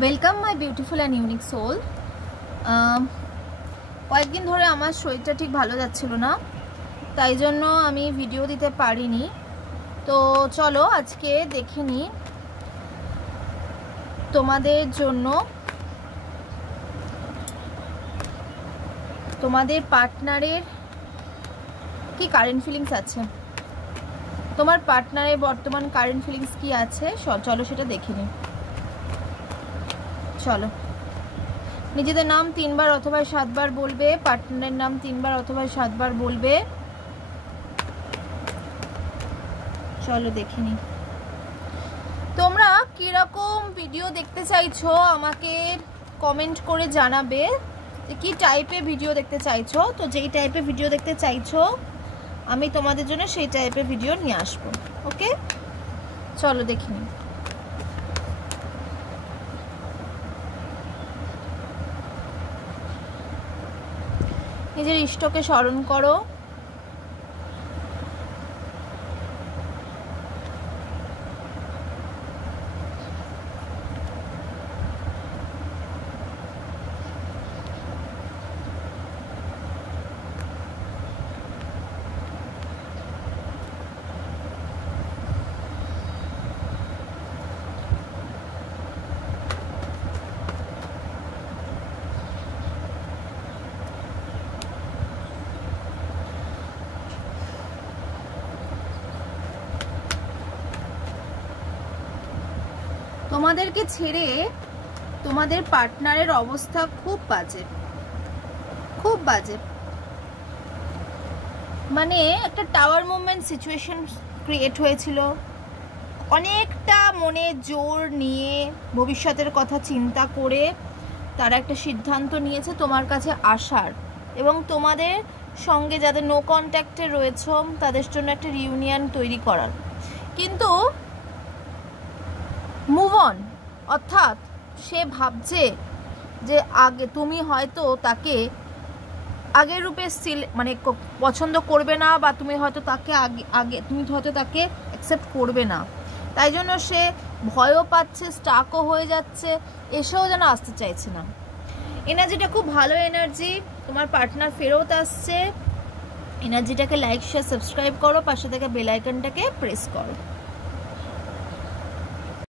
Welcome my beautiful and unique soul. কয়েকদিন ধরে আমার শরীরটা ঠিক ভালো যাচ্ছিল না, তাই জন্য আমি ভিডিও দিতে পারিনি। তো চলো আজকে দেখে নিই তোমাদের জন্য তোমাদের পার্টনারের কি কারেন্ট ফিলিংস আছে, তোমার পার্টনারের বর্তমান কারেন্ট ফিলিংস কি আছে, চলো সেটা দেখে নিই। চলো, নিজেদের নাম 3 বার অথবা 7 বার বলবে, পার্টনারের নাম 3 বার অথবা 7 বার বলবে। চলো দেখে নিই তোমরা কিরকম ভিডিও দেখতে চাইছো, আমাকে কমেন্ট করে জানাবে যে কি টাইপের ভিডিও দেখতে চাইছো। তো যেই টাইপের ভিডিও দেখতে চাইছো আমি তোমাদের জন্য সেই টাইপের ভিডিও নিয়ে আসবো। ওকে, চলো দেখে নিই। নিজের ইষ্টকে স্মরণ করো। তোমাদেরকে ছেড়ে তোমাদের পার্টনারের অবস্থা খুব বাজে, খুব বাজে। মানে একটা টাওয়ার মুভমেন্ট সিচুয়েশন ক্রিয়েট হয়েছিল, অনেকটা মনে জোর নিয়ে ভবিষ্যতের কথা চিন্তা করে তারা একটা সিদ্ধান্ত নিয়েছে তোমার কাছে আসার, এবং তোমাদের সঙ্গে যাদের নো কন্ট্যাক্টে রয়েছে তাদের জন্য একটা রিউনিয়ন তৈরি করার। কিন্তু মুভ অন, অর্থাৎ সে ভাবছে যে আগে তুমি হয়তো তাকে আগের রূপে মানে পছন্দ করবে না, বা তুমি হয়তো তাকে তুমি হয়তো তাকে অ্যাকসেপ্ট করবে না, তাই জন্য সে ভয়ও পাচ্ছে, স্টাকও হয়ে যাচ্ছে, এসেও যেন আসতে চাইছে না। এনার্জিটা খুব ভালো এনার্জি, তোমার পার্টনার ফেরত আসছে। এনার্জিটাকে লাইক শেয়ার সাবস্ক্রাইব করো, পাশে থেকে বেল আইকনটাকে প্রেস করো।